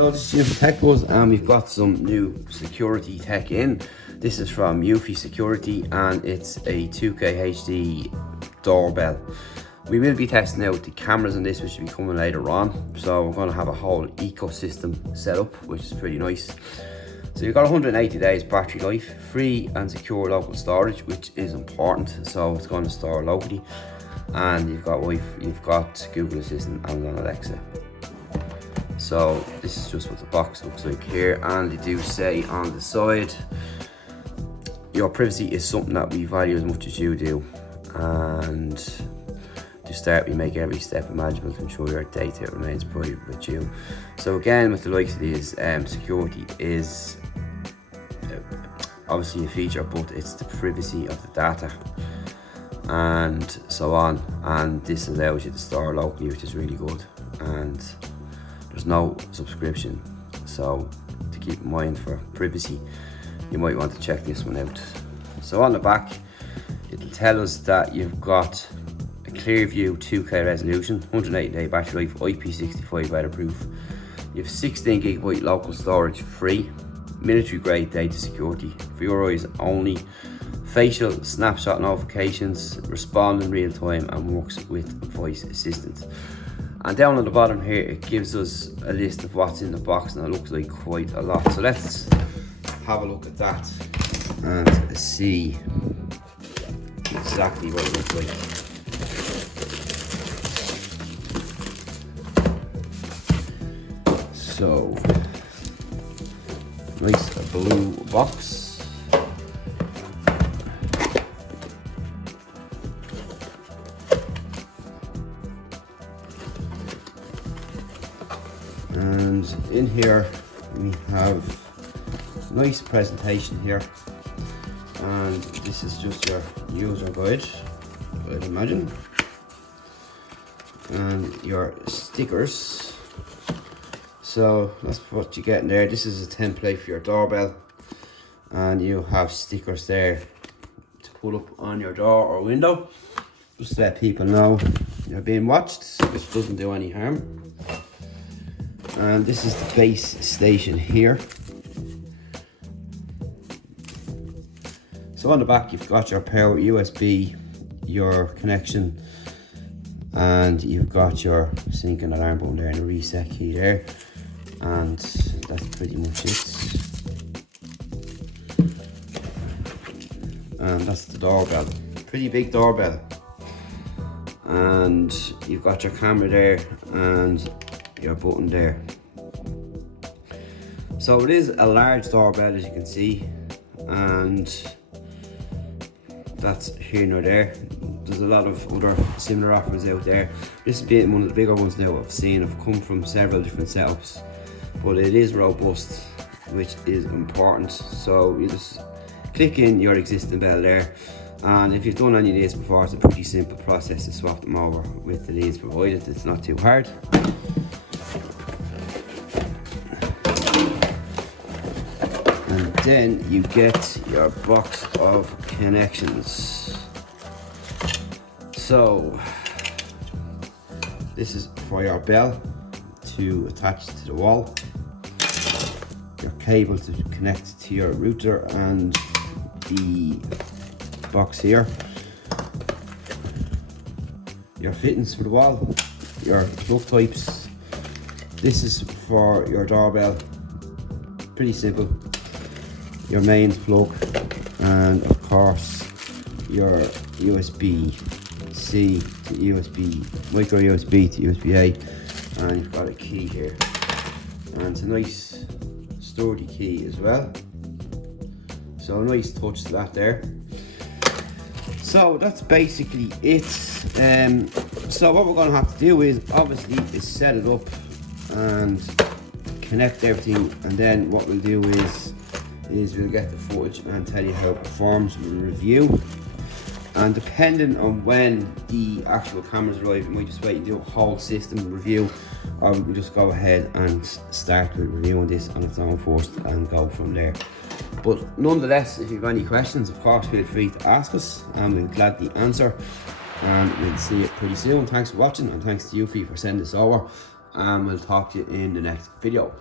Hello, this is Eufy Tech Buzz, and we've got some new security tech in. This is from Eufy Security, and it's a 2K HD doorbell. We will be testing out the cameras on this, which will be coming later on. So we're going to have a whole ecosystem set up, which is pretty nice. So you've got 180 days battery life, free and secure local storage, which is important. So it's going to store locally, and you've got Wi-Fi, you've got Google Assistant, Amazon Alexa. So this is just what the box looks like here, and they do say on the side, your privacy is something that we value as much as you do, and to start, we make every step imaginable to ensure your data remains private with you. So again, with the likes of these, security is obviously a feature, but it's the privacy of the data and so on, and this allows you to store locally, which is really good, and there's no subscription. So to keep in mind for privacy, you might want to check this one out. So on the back, it'll tell us that you've got a clear view 2K resolution, 180-day battery life, IP65 weatherproof. You have 16 GB local storage free, military grade data security for your eyes only, facial snapshot notifications, respond in real time, and works with voice assistant. And down on the bottom here, it gives us a list of what's in the box, and it looks like quite a lot. So let's have a look at that and see exactly what it looks like. So, nice blue box. And in here we have a nice presentation here, and this is just your user guide, I'd imagine, and your stickers. So that's what you get in there. This is a template for your doorbell, and you have stickers there to put up on your door or window, just to let people know you're being watched, which doesn't do any harm. And this is the base station here. So on the back, you've got your power, USB, your connection, and you've got your sync and alarm button there, and a reset key there, and that's pretty much it. And that's the doorbell, pretty big doorbell, and you've got your camera there and your button there. So it is a large doorbell, as you can see, and that's here nor there. There's a lot of other similar offers out there. This is one of the bigger ones now I've seen. I've come from several different setups, but it is robust, which is important. So you just click in your existing bell there, and if you've done any of these before, it's a pretty simple process to swap them over with the leads provided. It's not too hard. And then you get your box of connections. So this is for your bell to attach to the wall, your cable to connect to your router, and the box here, your fittings for the wall, your plug types. This is for your doorbell, pretty simple. Your mains plug, and of course your USB-C to USB, micro USB to USB-A, and you've got a key here, and it's a nice sturdy key as well. So a nice touch to that there. So that's basically it. So what we're going to have to do is obviously set it up and connect everything, and then what we'll do is we'll get the footage and tell you how it performs. We'll review, and depending on when the actual cameras arrive, we might just wait and do a whole system review, or we can just go ahead and start with reviewing this on its own first and go from there. But nonetheless, if you have any questions, of course, feel free to ask us, and we'll gladly answer, and we'll see you pretty soon. Thanks for watching, and thanks to Eufy for sending this over, and we'll talk to you in the next video.